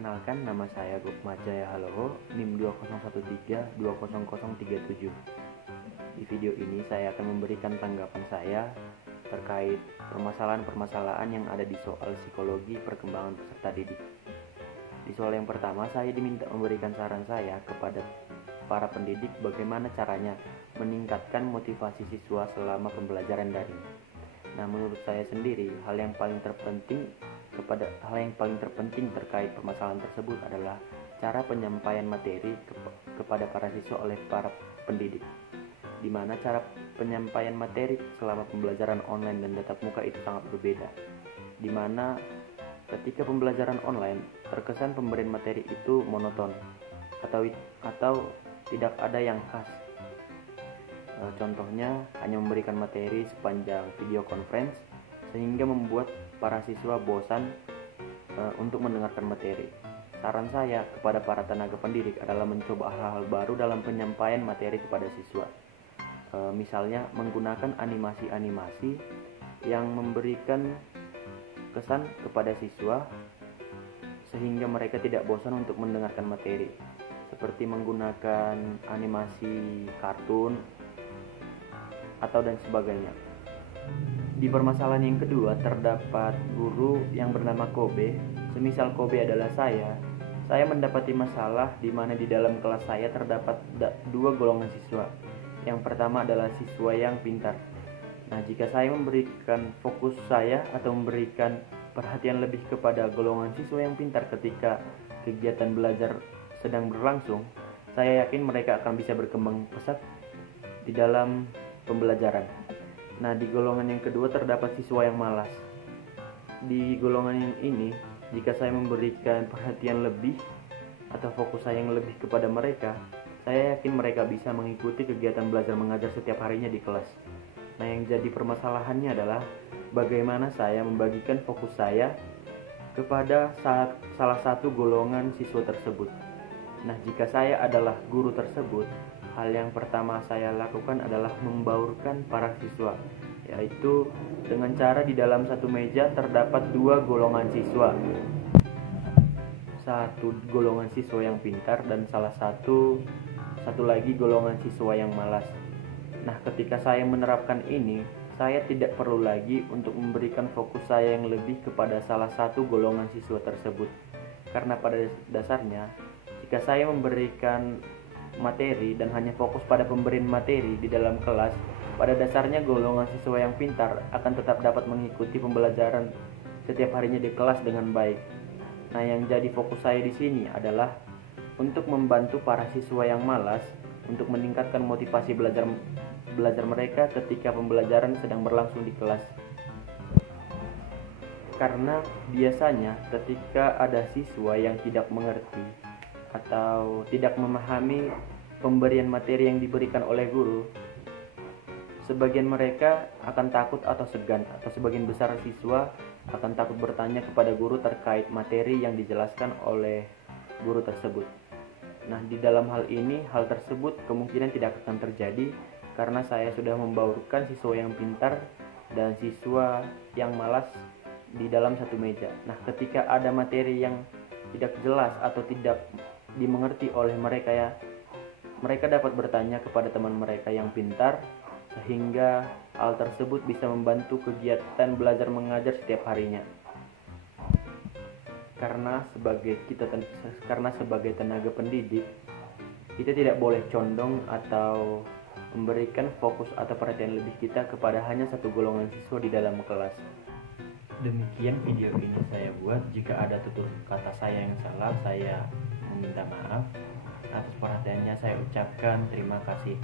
Perkenalkan, nama saya Gokma Jaya Haloho, NIM 2013200037. Di video ini saya akan memberikan tanggapan saya terkait permasalahan-permasalahan yang ada di soal psikologi perkembangan peserta didik. Di soal yang pertama, saya diminta memberikan saran saya kepada para pendidik bagaimana caranya meningkatkan motivasi siswa selama pembelajaran daring. Nah, menurut saya sendiri, hal yang paling terpenting terkait permasalahan tersebut adalah cara penyampaian materi kepada para siswa oleh para pendidik, di mana cara penyampaian materi selama pembelajaran online dan tatap muka itu sangat berbeda, di mana ketika pembelajaran online terkesan pemberian materi itu monoton atau tidak ada yang khas. Contohnya hanya memberikan materi sepanjang video conference sehingga membuat para siswa bosan untuk mendengarkan materi. Saran saya kepada para tenaga pendidik adalah mencoba hal-hal baru dalam penyampaian materi kepada siswa. Misalnya menggunakan animasi-animasi yang memberikan kesan kepada siswa sehingga mereka tidak bosan untuk mendengarkan materi, seperti menggunakan animasi kartun atau dan sebagainya. Di permasalahan yang kedua, terdapat guru yang bernama Kobe. Semisal Kobe adalah saya mendapati masalah di mana di dalam kelas saya terdapat dua golongan siswa. Yang pertama adalah siswa yang pintar. Nah, jika saya memberikan fokus saya atau memberikan perhatian lebih kepada golongan siswa yang pintar ketika kegiatan belajar sedang berlangsung, saya yakin mereka akan bisa berkembang pesat di dalam pembelajaran. Nah, di golongan yang kedua terdapat siswa yang malas. Di golongan yang ini, jika saya memberikan perhatian lebih atau fokus saya yang lebih kepada mereka, saya yakin mereka bisa mengikuti kegiatan belajar mengajar setiap harinya di kelas. Nah, yang jadi permasalahannya adalah bagaimana saya membagikan fokus saya kepada salah satu golongan siswa tersebut. Nah, jika saya adalah guru tersebut, hal yang pertama saya lakukan adalah membaurkan para siswa, yaitu dengan cara di dalam satu meja terdapat dua golongan siswa. Satu golongan siswa yang pintar dan satu lagi golongan siswa yang malas. Nah, ketika saya menerapkan ini, saya tidak perlu lagi untuk memberikan fokus saya yang lebih kepada salah satu golongan siswa tersebut. Karena pada dasarnya, jika saya memberikan materi dan hanya fokus pada pemberian materi di dalam kelas, pada dasarnya golongan siswa yang pintar akan tetap dapat mengikuti pembelajaran setiap harinya di kelas dengan baik. Nah, yang jadi fokus saya di sini adalah untuk membantu para siswa yang malas untuk meningkatkan motivasi belajar mereka ketika pembelajaran sedang berlangsung di kelas. Karena biasanya ketika ada siswa yang tidak mengerti atau tidak memahami pemberian materi yang diberikan oleh guru, sebagian mereka akan takut atau segan, atau sebagian besar siswa akan takut bertanya kepada guru terkait materi yang dijelaskan oleh guru tersebut. Nah, di dalam hal ini, hal tersebut kemungkinan tidak akan terjadi karena saya sudah membaurkan siswa yang pintar dan siswa yang malas di dalam satu meja. Nah, ketika ada materi yang tidak jelas atau tidak dimengerti oleh mereka, mereka dapat bertanya kepada teman mereka yang pintar, sehingga hal tersebut bisa membantu kegiatan belajar mengajar setiap harinya. Karena sebagai tenaga pendidik, kita tidak boleh condong atau memberikan fokus atau perhatian lebih kita kepada hanya satu golongan siswa di dalam kelas. Demikian video ini saya buat. Jika ada tutur kata saya yang salah, saya meminta maaf. Atas perhatiannya saya ucapkan terima kasih.